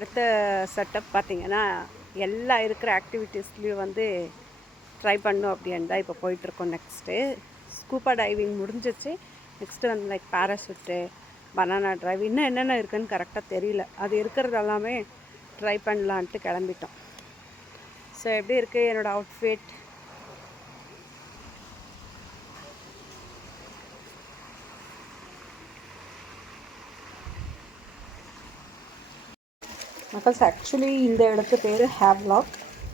அடுத்த செட்டப் பார்த்திங்கன்னா எல்லா இருக்கிற ஆக்டிவிட்டீஸ்லேயும் வந்து ட்ரை பண்ணும் அப்படின்னு தான் இப்போ போயிட்டுருக்கோம். நெக்ஸ்ட்டு ஸ்கூப்பா டைவிங் முடிஞ்சிச்சு. நெக்ஸ்ட்டு வந்து லைக் பேராஷூட்டு, பனானா ட்ரைவ், இன்னும் என்னென்ன இருக்குதுன்னு கரெக்டாக தெரியல. அது இருக்கிறது எல்லாமே ட்ரை பண்ணலான்ட்டு கிளம்பிட்டோம். ஸோ எப்படி இருக்குது என்னோடய அவுட்ஃபிட்? மக்கள்ஸ் ஆக்சுவலி இந்த இடத்து பேர் ஹேவ்லாக்.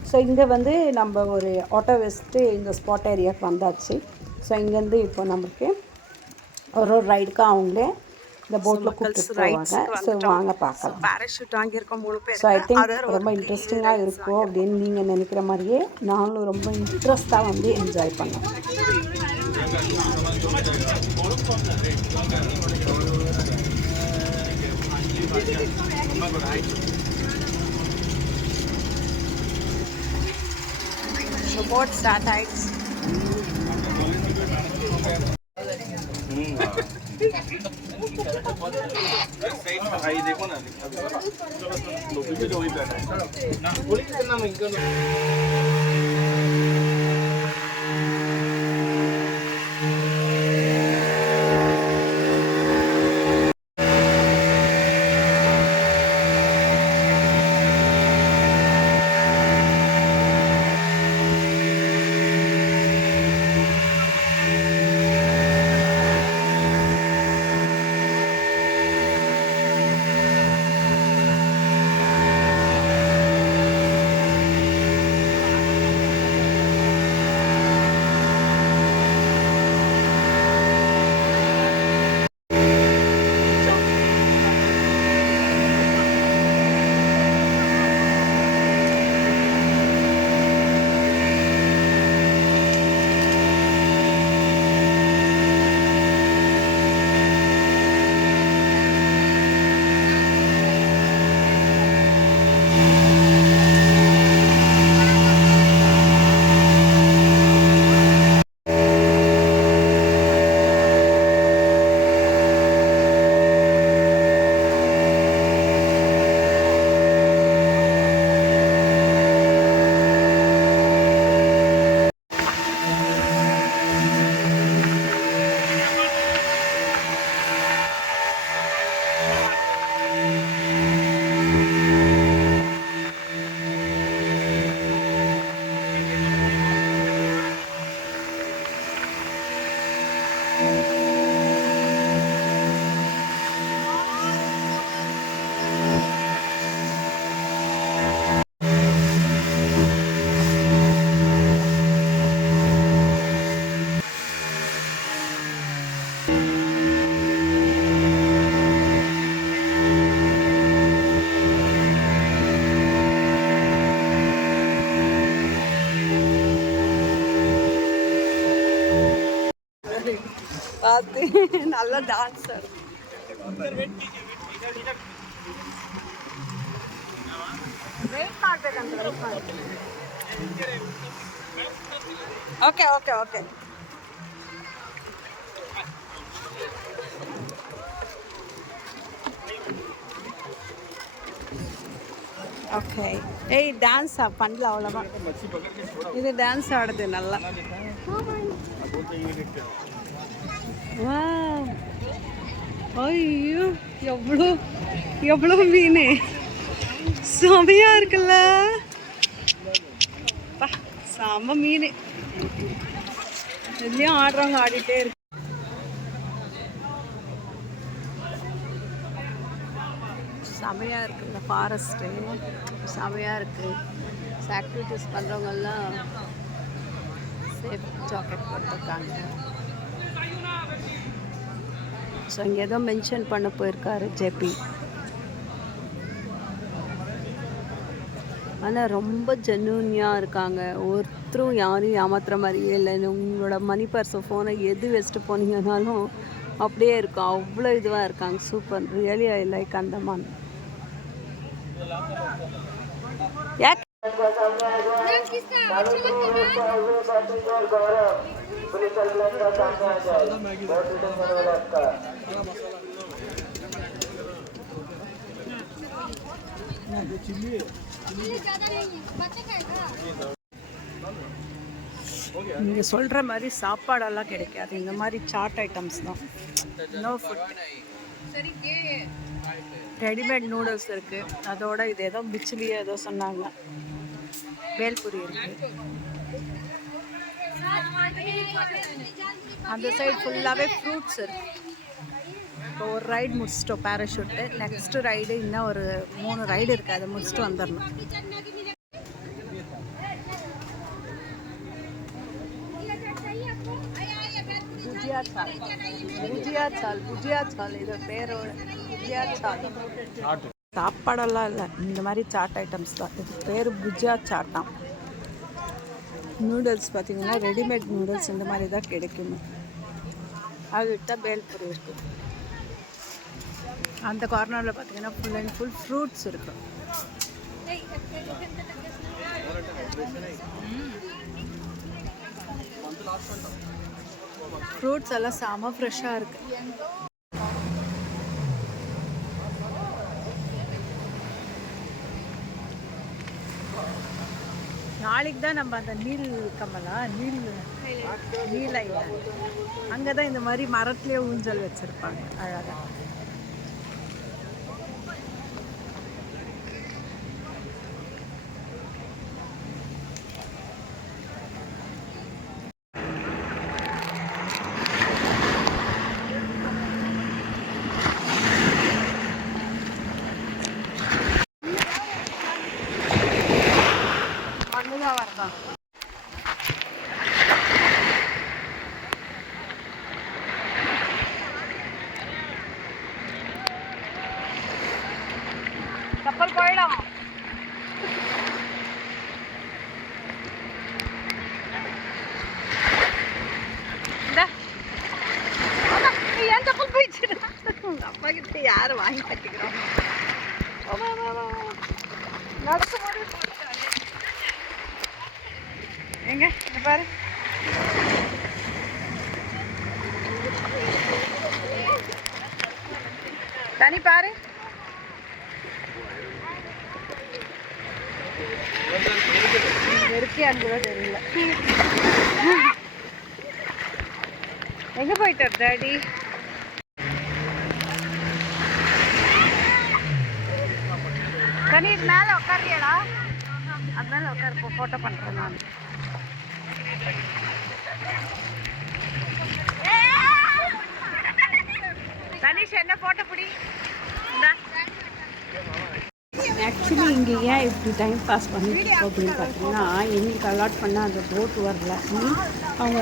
ஸோ இங்கே வந்து நம்ம ஒரு ஆட்டோ வெஸ்ட்டு இந்த ஸ்பாட் ஏரியாவுக்கு வந்தாச்சு. ஸோ இங்கேருந்து இப்போ நமக்கு ஒரு ரைடுக்கு அவங்களே இந்த போட்டில் கூப்பிட்டு போவாங்க. ஸோ வாங்க பார்க்கலாம். பேராஷூட் வாங்கியிருக்கோம் 3 பேர். ஸோ ஐ திங்க் ரொம்ப இன்ட்ரெஸ்டிங்காக இருக்கும் அப்படின்னு நீங்கள் நினைக்கிற மாதிரியே நாங்களும் ரொம்ப இன்ட்ரெஸ்ட்டாக வந்து என்ஜாய் பண்ணோம். So boat start heights. देखो ना लोकेशन जो वही बैठा है ना बोली कितना मैं इनका நல்ல dancer. Okay okay okay okay. ஏய் டான்ஸ் பண்ணல அவ்வளோவா. இது டான்ஸ் ஆடுது நல்லா. ஐயோ எவ்வளோ எவ்வளோ மீன் செமையா இருக்குல்ல. செம மீன். எதுலேயும் ஆடுறவங்க ஆடிட்டே இருக்கு. செமையாக இருக்குது இந்த ஃபாரஸ்ட்டு. செமையாக இருக்குது. ஆக்டிவிட்டீஸ் பண்ணுறவங்கெல்லாம் சேஃப் ஜாக்கெட் போட்டிருக்காங்க. ஸோ இங்கே ஏதோ மென்ஷன் பண்ண போயிருக்காரு ஜேபி. ஆனால் ரொம்ப ஜென்யூனியாக இருக்காங்க. ஒருத்தரும் யாரையும் ஏமாத்துற மாதிரியே இல்லை. உங்களோட மணி பர்ஸை ஃபோனை எது வச்சுட்டு போனீங்கன்னாலும் அப்படியே இருக்கும். அவ்வளோ இதுவாக இருக்காங்க. Super. Really I like Andaman. யாக் நீங்கள் சொல்கிற மாதிரி சாப்பாடெல்லாம் கிடைக்காது, இந்த மாதிரி சாட் ஐட்டம்ஸ் தான். No food. ரெடிமேட் நூடுல்ஸ் இருக்குது, அதோட இது ஏதோ பிச்சிலியோ ஏதோ சொன்னாங்க, பேல்பூரி இருக்குது. அந்த சைடு ஃபுல்லாகவே ஃப்ரூட்ஸ் இருக்குது. இப்போ ஒரு ரைடு முடிச்சிட்டோம் பேராஷூட்டு. நெக்ஸ்ட்டு ரைடு இன்னும் ஒரு 3 ரைடு இருக்குது, அதை முடிச்சுட்டு வந்துடணும். புஜியா சால் இது பேரோட புஜியா சால். சாப்பாடெல்லாம் இல்லை, இந்த மாதிரி சாட் ஐட்டம்ஸ் தான். இது பேர் புஜியா சாட்டாம். நூடுல்ஸ் பார்த்திங்கன்னா ரெடிமேட் நூடுல்ஸ் இந்த மாதிரி தான் கிடைக்குமே. அது விட்டால் பேல்பூரி இருக்குது. அந்த கார்னரில் பார்த்திங்கன்னா ஃபுல் அண்ட் ஃபுல் ஃப்ரூட்ஸ் இருக்குது. ஃப்ரூட்ஸ் எல்லாம் செம ஃப்ரெஷ்ஷாக இருக்குது. நாளைக்கு தான் நம்ம அந்த நீல் ஐலாண்ட் அங்கே தான் இந்த மாதிரி மரத்துலேயே ஊஞ்சல் வச்சுருப்பாங்க அழகாக. கப்பல் போயிடலாம். ஏன் கப்பல் போயிடுச்சு? உங்க அப்பா கிட்ட யாரு வாங்கி கட்டிக்கிறோம்? எங்க பாரு, தனி பாரு. நெருக்கியான்னு கூட தெரியல. எங்க போயிட்டார் டாடி? தனி மேல உட்காரியாடா? அது மேல உட்காரு, போட்டோ பண்றேன் நான். தனிஷ் என்ன போட்டோ பிடி. ஆக்சுவலி இங்கே ஏன் இப்படி டைம் பாஸ் பண்ணிட்டு அப்படின்னு பார்த்தீங்கன்னா, எங்களுக்கு அலாட் பண்ண அந்த போட் வரல. அவங்க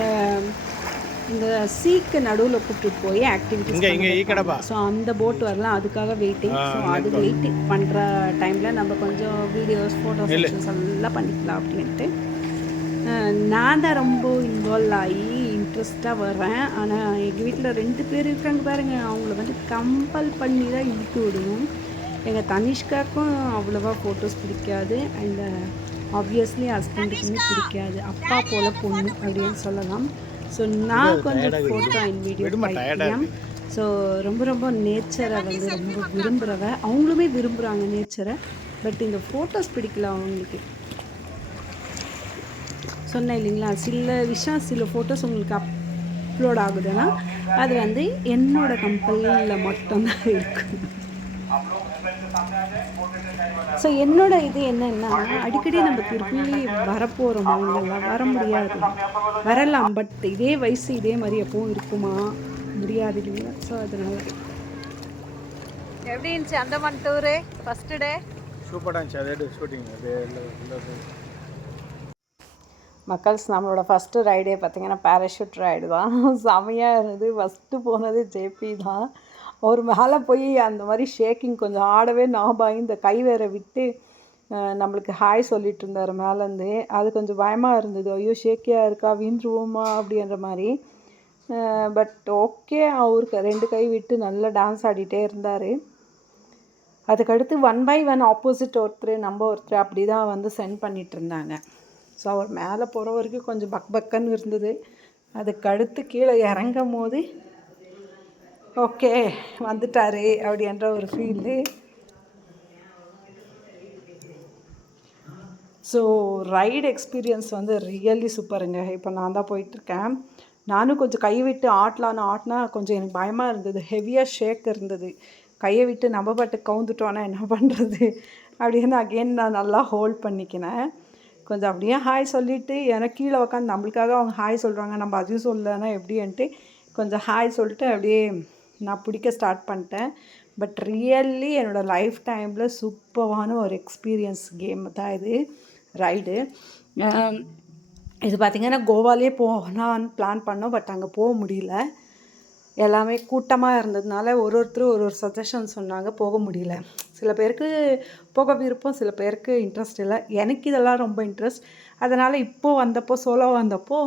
இந்த சீக்கு நடுவில் கூப்பிட்டு போய் ஆக்டிவிட்டிஸ், ஸோ அந்த போட் வரலாம், அதுக்காக வெயிட்டிங். ஸோ அது வெயிட்டிங் பண்ணுற டைமில் நம்ம கொஞ்சம் வீடியோஸ் ஃபோட்டோ செஷன்ஸ் எல்லாம் பண்ணிக்கலாம் அப்படின்ட்டு நான் தான் ரொம்ப இன்வால்வ் ஆகி இன்ட்ரெஸ்ட்டாக வர்றேன். ஆனால் எங்கள் வீட்டில் 2 பேர் இருக்காங்க பாருங்கள், அவங்கள வந்து கம்பல் பண்ணி தான் இழுத்து விடணும். எங்கள் தனிஷ்காக்கும் அவ்வளோவா ஃபோட்டோஸ் பிடிக்காது, அண்ட் ஆப்வியஸ்லி ஹஸ்பண்டுக்குமே பிடிக்காது. அப்பா போல் பொண்ணு அப்படின்னு சொல்லலாம். ஸோ நான் கொஞ்சம் ஃபோட்டோ அண்ட் வீடியோ பைத்தியம். ஸோ ரொம்ப நேச்சரை வந்து ரொம்ப விரும்புகிறவ. அவங்களுமே விரும்புகிறாங்க நேச்சரை, பட் இந்த ஃபோட்டோஸ் பிடிக்கல அவங்களுக்கு. சொன்னேன் இல்லைங்களா, சில ஃபோட்டோஸ் உங்களுக்கு அப்லோட் ஆகுதுன்னா அது வந்து என்னோடய கம்பெனியில் மட்டும்தான் இருக்கும். ஸோ என்னோட இது என்னென்னா, அடிக்கடி நம்ம திருப்பி வரப்போகிறோம், அவங்களெல்லாம் வர முடியாது, வரலாம், பட் இதே வயசு இதே மாதிரி எப்பவும் இருக்குமா, முடியாது இல்லைங்களா. ஸோ அதனால எப்படி இருந்துச்சு அந்தமான் டூரு ஃபஸ்ட்டு டே? சூப்பராக இருந்துச்சு. அதே ஷூட்டிங் மக்கள்ஸ், நம்மளோட ஃபஸ்ட்டு ரைடே பார்த்திங்கன்னா பேராஷூட் ரைடு தான். செமையாக இருந்தது. ஃபஸ்ட்டு போனது ஜேபி தான். ஒரு மேலே போய் அந்த மாதிரி ஷேக்கிங் கொஞ்சம் ஆடவே நாபாய் இந்த கை வேற விட்டு நம்மளுக்கு ஹாய் சொல்லிட்டு இருந்தார் மேலேருந்து. அது கொஞ்சம் பயமாக இருந்தது, ஐயோ ஷேக்கியாக இருக்கா, வீந்துருவோமா அப்படின்ற மாதிரி. பட் ஓகே, அவருக்கு 2 கை விட்டு நல்லா டான்ஸ் ஆடிட்டே இருந்தார். அதுக்கடுத்து 1 by 1 ஆப்போசிட் ஒருத்தர் அப்படி தான் வந்து சென்ட் பண்ணிகிட்டு இருந்தாங்க. ஸோ அவர் மேலே போகிற வரைக்கும் கொஞ்சம் பக்குன்னு இருந்தது. அதுக்கடுத்து கீழே இறங்கும் போது ஓகே வந்துட்டார் அப்படின்ற ஒரு ஃபீலு. ஸோ ரைடு எக்ஸ்பீரியன்ஸ் வந்து ரியலி சூப்பருங்க. இப்போ நான் தான் போயிட்டுருக்கேன். நானும் கொஞ்சம் கையை விட்டு ஆட்டினா கொஞ்சம் எனக்கு பயமாக இருந்தது. ஹெவியாக ஷேக் இருந்தது. கையை விட்டு நம்ம பாட்டுக்கு கவுந்துட்டோன்னா என்ன பண்ணுறது அப்படின்னு அகெயின் நான் நல்லா ஹோல்ட் பண்ணிக்கினேன். கொஞ்சம் அப்படியே ஹாய் சொல்லிவிட்டு எனக்கு கீழே உட்காந்து நம்மளுக்காக அவங்க ஹாய் சொல்கிறாங்க, நம்ம அதையும் சொல்லலைன்னா எப்படின்ட்டு கொஞ்சம் ஹாய் சொல்லிட்டு அப்படியே நான் பிடிக்க ஸ்டார்ட் பண்ணிட்டேன். பட் ரியல்லி என்னோடய லைஃப் டைமில் சூப்பரான ஒரு எக்ஸ்பீரியன்ஸ் கேம் தான் இது ரைடு. இது பார்த்திங்கன்னா கோவாலே போகலான்னு பிளான் பண்ணோம். பட் அங்கே போக முடியல. எல்லாமே கூட்டமாக இருந்ததுனால ஒருத்தரும் ஒரு சஜஷன் சொன்னாங்க, போக முடியல. சில பேருக்கு போக விருப்பம், சில பேருக்கு இன்ட்ரெஸ்ட் இல்லை. எனக்கு இதெல்லாம் ரொம்ப இன்ட்ரெஸ்ட். அதனால் இப்போது சோலோ வந்தப்போ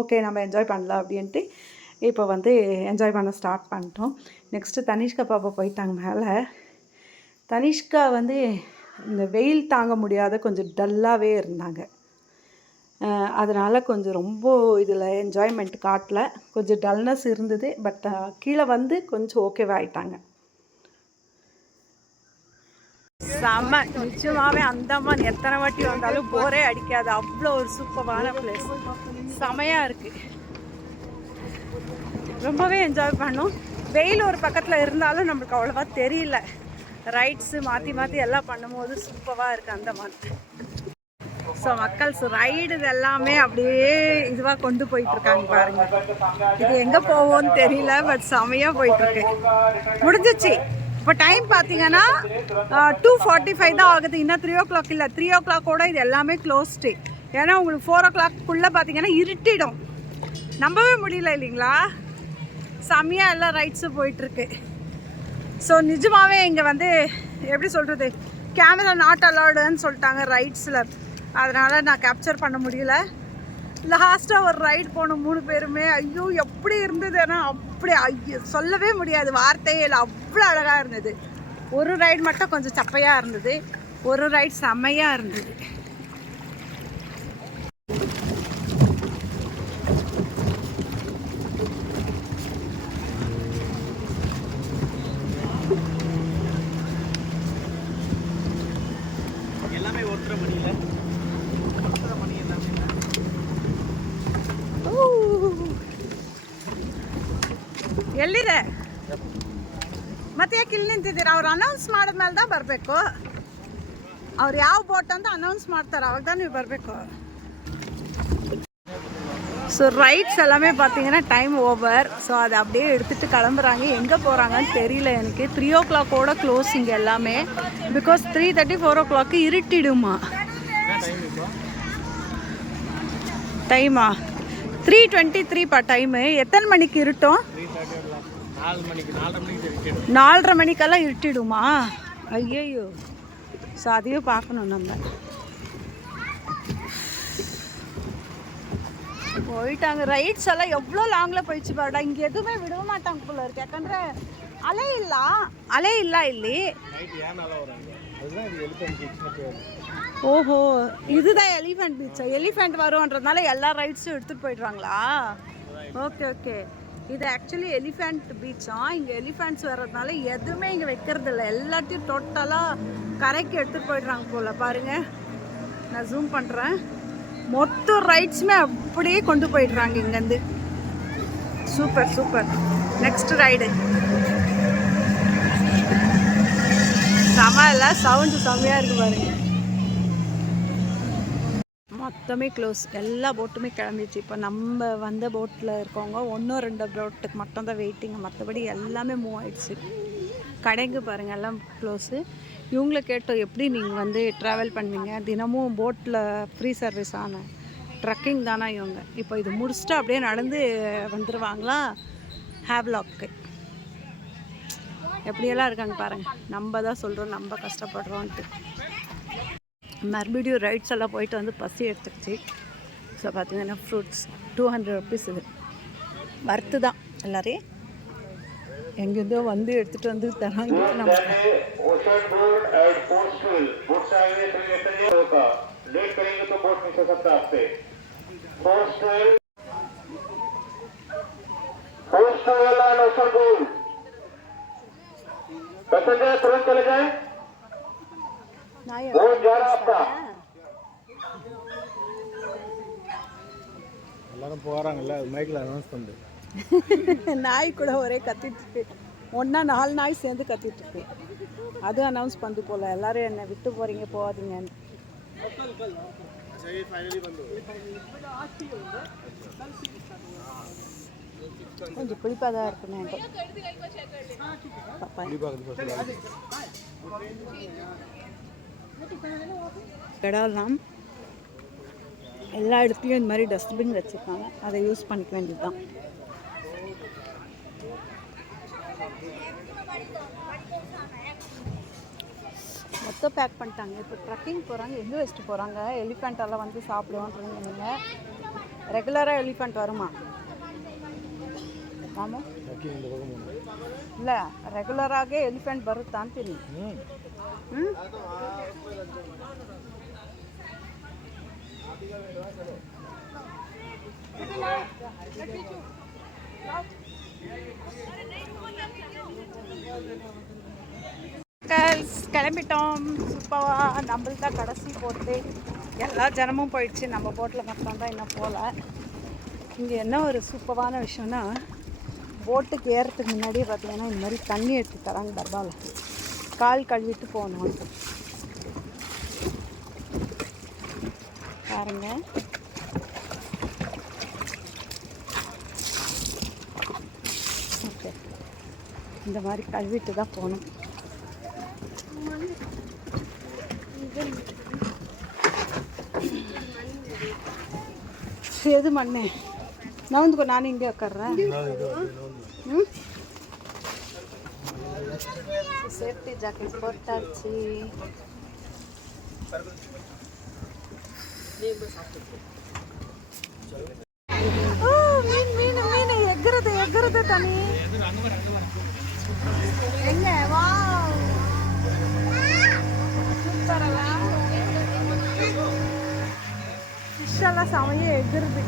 ஓகே நம்ம என்ஜாய் பண்ணலாம் அப்படின்ட்டு இப்போ வந்து என்ஜாய் பண்ண ஸ்டார்ட் பண்ணிட்டோம். நெக்ஸ்ட்டு தனிஷ்கா பாப்பா போயிட்டாங்க மேலே. தனிஷ்கா வந்து இந்த வெயில் தாங்க முடியாத கொஞ்சம் டல்லாகவே இருந்தாங்க. அதனால் கொஞ்சம் ரொம்ப இதில் என்ஜாய்மெண்ட் காட்டல. கொஞ்சம் டல்னஸ் இருந்தது. பட் கீழே வந்து கொஞ்சம் ஓகேவாகிட்டாங்க. செம்ம நிச்சயமாகவே அந்தமான் எத்தனை வாட்டி வந்தாலும் போரே அடிக்காது. அவ்வளோ ஒரு சூப்பரான பிளேஸ், செமையாக இருக்குது. ரொம்பவே என்ஜாய் பண்ணோம். வெயில் ஒரு பக்கத்தில் இருந்தாலும் நம்மளுக்கு அவ்வளோவா தெரியல. ரைட்ஸு மாற்றி எல்லாம் பண்ணும்போது சூப்பராக இருக்குது அந்தமான். ஸோ மக்கள்ஸ் ரைடு எல்லாமே அப்படியே இதுவாக கொண்டு போயிட்டுருக்காங்க பாருங்கள். இது எங்கே போவோன்னு தெரியல, பட் செமையாக போயிட்டுருக்கு. முடிஞ்சிச்சு. இப்போ டைம் பார்த்தீங்கன்னா 2:45 தான் ஆகுது. இன்னும் 3 o'clock இல்லை. 3 o'clock இது எல்லாமே க்ளோஸ்டு. ஏன்னா உங்களுக்கு 4 o'clock பார்த்தீங்கன்னா இருட்டிடும். நம்பவே முடியல இல்லைங்களா? செம்மையாக எல்லாம் ரைட்ஸும் போயிட்டுருக்கு. ஸோ நிஜமாகவே இங்கே வந்து எப்படி சொல்கிறது, கேமரா நாட் அலவுடுன்னு சொல்லிட்டாங்க ரைட்ஸில். அதனால் நான் கேப்சர் பண்ண முடியல. லாஸ்ட்டாக ஒரு ரைடு போனோம் 3 பேருமே. ஐயோ எப்படி இருந்ததுன்னா அப்படி ஐயோ சொல்லவே முடியாது, வார்த்தையே இல்லை. அவ்வளோ அழகாக இருந்தது. ஒரு ரைடு மட்டும் கொஞ்சம் சப்பையாக இருந்தது, ஒரு ரைடு செம்மையாக இருந்தது. எல்லாமே ஒருத்தர மணியில் ಎಲ್ಲಿದೆ ಮತ್ತೆ ಯಾಕೆ ಇಲ್ಲಿ ನಿಂತಿದ್ದೀರಾ? ಅವ್ರು ಅನೌನ್ಸ್ ಮಾಡಿದ್ಮೇಲೆ தான் ಬರಬೇಕು. ಅವ್ರು ಯಾವ ಬೋಟ್ ಅಂತ ಅನೌನ್ಸ್ ಮಾಡ್ತಾರೆ, ಅವಾಗ தான் ನೀವು ಬರಬೇಕು. ஸோ ரைட்ஸ் எல்லாமே பார்த்தீங்கன்னா டைம் ஓவர். ஸோ அதை அப்படியே எடுத்துகிட்டு கிளம்புறாங்க. எங்கே போகிறாங்கன்னு தெரியல எனக்கு. 3 o'clock க்ளோஸிங் எல்லாமே. பிகாஸ் 3:30 4 o'clock இருட்டிடுமா டைமா? 3:23 டைமு. எத்தனை மணிக்கு இருட்டும்? 4:30 மணிக்கெல்லாம் இருட்டிடுமா? ஐயோ. ஸோ அதையும் பார்க்கணும் நம்ம. போயிட்டாங்க. ரைட்ஸ் எல்லாம் எவ்வளோ லாங்கில் போயிடுச்சு பாருடா. இங்கே எதுவுமே விட மாட்டாங்க போல இருக்கு. ಯಾಕಂದ್ರೆ ಅಲೆ ಇಲ್ಲ ಇಲ್ಲಿ. ஓஹோ இதுதான் எலிஃபென்ட் பீச்சா? எலிஃபென்ட் வரும்ன்றதுனால எல்லா ரைட்ஸும் எடுத்துகிட்டு போயிடுறாங்களா? ஓகே. இது ஆக்சுவலி எலிஃபென்ட் பீச்சா. இங்கே எலிஃபென்ட்ஸ் வர்றதுனால எதுவுமே இங்கே வைக்கிறது இல்லை. எல்லாத்தையும் டோட்டலாக கரைக்கு எடுத்துகிட்டு போயிடுறாங்க போல். பாருங்கள், நான் ஜூம் பண்ணுறேன். மொத்த ரைட்ஸுமே அப்படியே கொண்டு போயிடுறாங்க இங்கேருந்து. சூப்பர். நெக்ஸ்ட் ரைடு செம இல்லை, சவுண்டு செம்மையாக இருக்குது பாருங்கள். மொத்தமே க்ளோஸ். எல்லா போட்டுமே கிளம்பிடுச்சு. இப்போ நம்ம வந்த போட்டில் இருக்கவங்க 1-2 போட்டுக்கு மட்டும் தான் வெயிட்டிங். மற்றபடி எல்லாமே மூவ் ஆகிடுச்சு. கடைங்க பாருங்கள் எல்லாம் க்ளோஸு. இவங்களை கேட்டோம் எப்படி நீங்கள் வந்து ட்ராவல் பண்ணுவீங்க, தினமும் போட்டில் ஃப்ரீ சர்வீஸ் ஆன ட்ரக்கிங் தானே இவங்க. இப்போ இது முடிச்சுட்டு அப்படியே நடந்து வந்துடுவாங்களா ஹேவ்லாக்கு. எப்படியெல்லாம் இருக்காங்க பாருங்கள். நம்ம தான் சொல்கிறோம் நம்ம கஷ்டப்படுறோன்ட்டு. மறுபடியும் ரைட்ஸ் எல்லாம் போயிட்டு வந்து பசி எடுத்துக்கிச்சு. ஸோ பார்த்தீங்கன்னா ஃப்ரூட்ஸ் 200 rupees. இது வறுத்து தான் எல்லாரையும் எங்கேருந்தோ வந்து எடுத்துகிட்டு வந்து தராங்க. எல்லாரும் போகிறாங்கல்ல மைக்கில் அனௌன்ஸ் பண்ணுது. நாய் கூட ஒரே கத்திட்டு இருக்கு. ஒன்றா 4 நாய் சேர்ந்து கத்திட்டு இருக்கு. அது அனௌன்ஸ் பண்ணது போல் எல்லோரும் என்னை விட்டு போகிறீங்க போகாதீங்கன்னு. கொஞ்சம் புளிப்பாக தான் இருக்குன்னு இடம்லாம் எல்லா இடத்துலையும் இந்த மாதிரி டஸ்ட்பின் வச்சுருக்காங்க. அதை யூஸ் பண்ணிக்க வேண்டியது தான். மொத்தம் பேக் பண்ணிட்டாங்க. இப்போ ட்ரக்கிங் போகிறாங்க. எங்கே வச்சுட்டு போகிறாங்க? எலிஃபெண்ட்டெல்லாம் வந்து சாப்பிடுவோன்றீங்க நீங்கள். ரெகுலராக எலிஃபெண்ட் வருமா ஆமாம்? இல்லை, ரெகுலராக எலிஃபெண்ட் வருதான்னு தெரியும். ம் கிளம்பிட்டோம். சூப்பராக நம்மள்தான் தான் கடைசி போட்டு எல்லா ஜனமும் போயிடுச்சு. நம்ம போட்டில் மட்டும் தான் இன்னும் போகல. இங்கே என்ன ஒரு சூப்பரான விஷயம்னா, போட்டுக்கு ஏறத்துக்கு முன்னாடியே பார்த்தீங்கன்னா இந்த மாதிரி தண்ணி எடுத்து தராங்க டப்பாவில். கால் கழுவிட்டு போகணும் பாருங்க. ஓகே, இந்த மாதிரி கழுவிட்டு தான் போகணும். எது மண்ணு நவுந்துக்கோ, நானும் இங்கே உட்காடுறேன். சேஃப்டி ஜாக்கெட் போட்டாச்சு. மீன் மீன் மீன் எகிறது எகிறது தண்ணி எங்க வா சூப்பரெல்லாம் ஃபிஷ்ஷெல்லாம் சமைய எகிறது.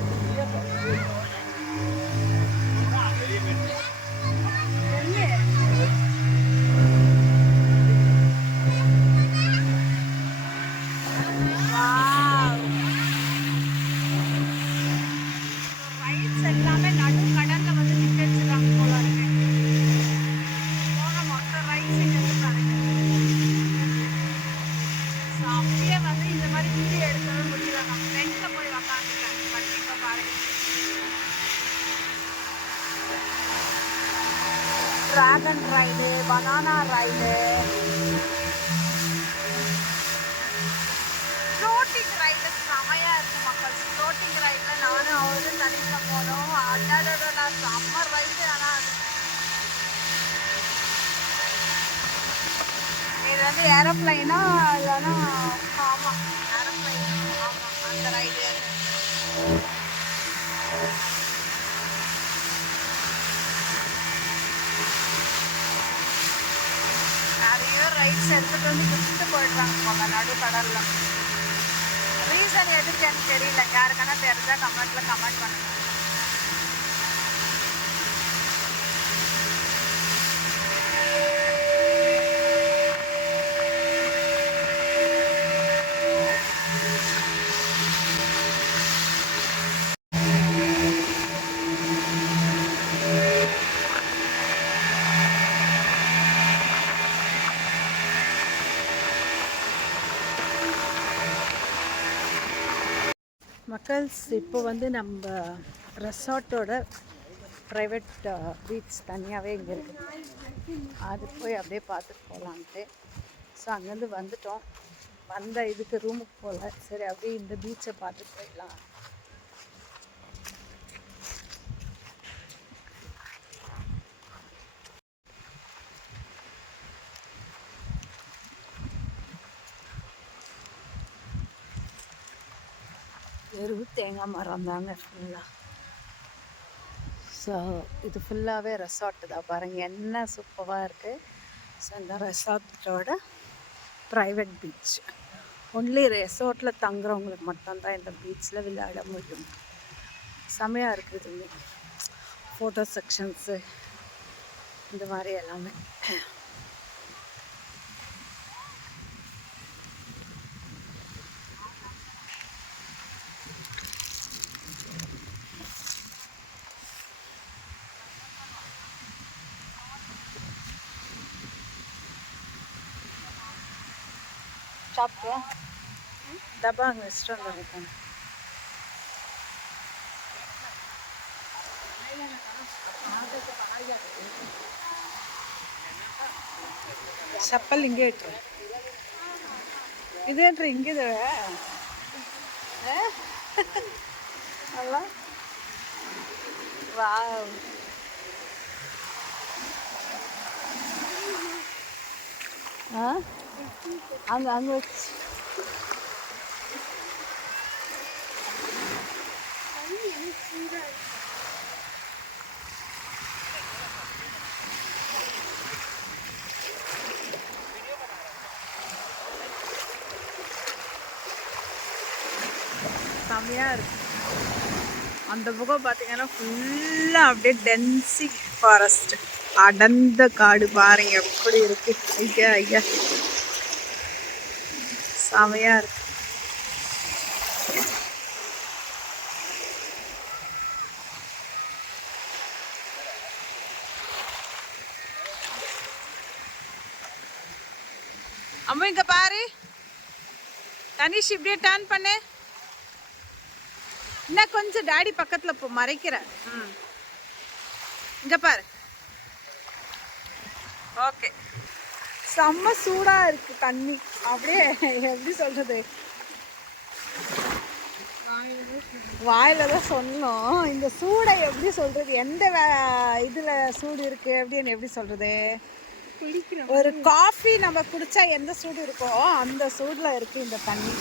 எல்லாமே நடு கடல்ல வந்து நிக்க வச்சிருக்காங்க போல இருக்கு. போன மொத்த ரைட்ஸ் இருக்கு பாருங்க. அப்படியே வந்து இந்த மாதிரி வீடியோ எடுக்கவே முடியல. நம்ம ஃப்ரெண்ட்ல போய் உக்காந்துருக்கேன். பட் இப்போ பாருங்க, dragon ride, banana ride, floating ride செமையா இருக்கு மக்கள். ஃப்ளோட்டிங் ரைடில் நானும் அவரும் தனியாக போனோம். அடாடோட செம்ம ரைடு. ஆனால் இது வந்து ஏரோப்ளைனா இல்லைன்னா ஆமாம் ஏரோப்ளைன். ஆமாம், அந்த ரைடு. நிறைய ரைட்ஸ் எடுத்துகிட்டு வந்து விட்டுட்டு போயிடுறாங்க போங்க நடு கடலில். ரீசன் எதுக்கு எனக்கு தெரியல. யாருக்கான தெரிஞ்சா கமெண்ட்ல கமெண்ட் பண்ணுங்க. மக்கள்ஸ், இப்போ வந்து நம்ம ரெசார்ட்டோட ப்ரைவேட் பீச் தனியாகவே இங்கே இருக்குது. அது போய் அப்படியே பார்த்துட்டு போகலான்ட்டு. ஸோ அங்கேருந்து வந்துட்டோம். வந்த இதுக்கு ரூமுக்கு போகல. சரி, அப்படியே இந்த பீச்சை பார்த்துட்டு போயிடலாம். வெறும் தேங்காய் மரம் தாங்க ஃபுல்லாக. ஸோ இது ஃபுல்லாகவே ரெசார்ட்டு தான். பாருங்கள் என்ன சூப்பராக இருக்குது. ஸோ இந்த ரெசார்ட்டோட ப்ரைவேட் பீச். ஒன்லி ரெசார்ட்டில் தங்குறவங்களுக்கு மட்டும்தான் இந்த பீச்சில் விளையாட முடியும். செமையாக இருக்குது. ஃபோட்டோ செக்ஷன்ஸு இந்த மாதிரி எல்லாமே. சாப்பிட்டியா? டப்பா அங்கே வச்சுட்டு வந்துருக்கேன். ಚಪ್ಪಲ್ ಹಿಂಗೆ ಇಟ್ರಿ ಇದೇನ್ರಿ ಹಿಂಗಿದಾವೆ ಅಲ್ಲ ವಾವ್ ಹಂಗೆ ಹಂಗೆ ವச்சு செம்மையாக இருக்கு. அந்த பக்கம் பார்த்தீங்கன்னா ஃபுல்லாக அப்படியே டென்சி ஃபாரஸ்ட், அடர்ந்த காடு பாருங்க எப்படி இருக்கு. ஐயா ஐயா செம்மையாக இருக்கு. அம்மா இங்கே பாரு, தனிஷ் இப்படியே டர்ன் பண்ணு. இன்னும் கொஞ்சம் டாடி பக்கத்தில் போ, மறைக்கிறேன். இங்கே பாரு. ஓகே, செம்ம சூடாக இருக்குது தண்ணி. அப்படியே எப்படி சொல்கிறது, வாயில தான் சொன்னோம். இந்த சூடை எப்படி சொல்கிறது, எந்த இதில் சூடு இருக்குது அப்படின்னு எப்படி சொல்கிறது, ஒரு காஃபி நம்ம குடித்தா எந்த சூடு இருக்கோ அந்த சூடில் இருக்குது இந்த தண்ணி.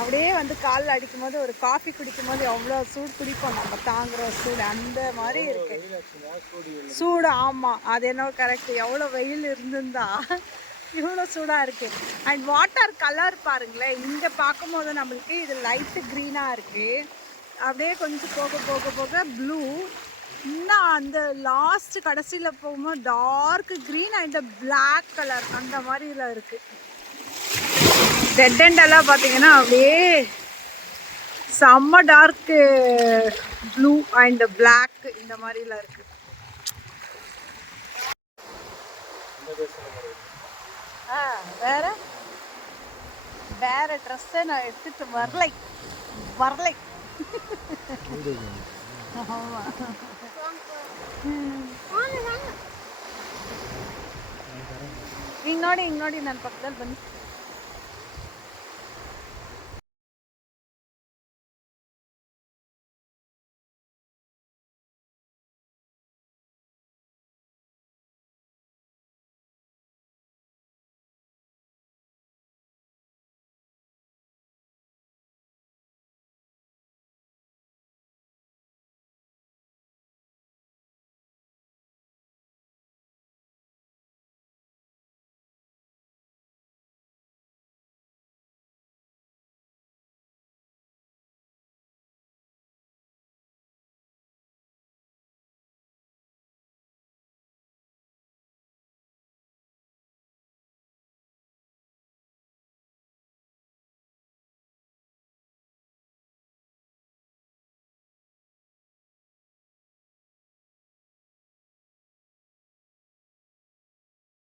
அப்படியே வந்து காலில் அடிக்கும் போது ஒரு காஃபி குடிக்கும் போது எவ்வளோ சூடு குடிப்போம் நம்ம, தாங்குற சூடு அந்த மாதிரி இருக்கு சூடு. ஆமாம், அது என்ன கரெக்ட். எவ்வளோ வெயில் இருந்திருந்தா இவ்வளோ சூடாக இருக்குது. அண்ட் வாட்டர் கலர் பாருங்களேன், இங்கே பார்க்கும்போது நம்மளுக்கு இது லைட்டு க்ரீனாக இருக்குது. அப்படியே கொஞ்சம் போக போக போக ப்ளூ, இன்னும் அந்த லாஸ்ட் கடைசியில் போகும்போது dark green and black colour அந்த மாதிரில இருக்குது. டெட் எண்டெல்லாம் பார்த்தீங்கன்னா அப்படியே செம்ம டார்க்கு ப்ளூ அண்ட் பிளாக் இந்த மாதிரிலாம் இருக்குது. வேற வேற ட்ரெஸ்ஸை நான் எடுத்துட்டு வரலை. ஆமாம், ಹಿಂಗೆ ನೋಡಿ ನನ್ನ ಪಕ್ಕದಲ್ಲಿ ಬನ್ನಿ.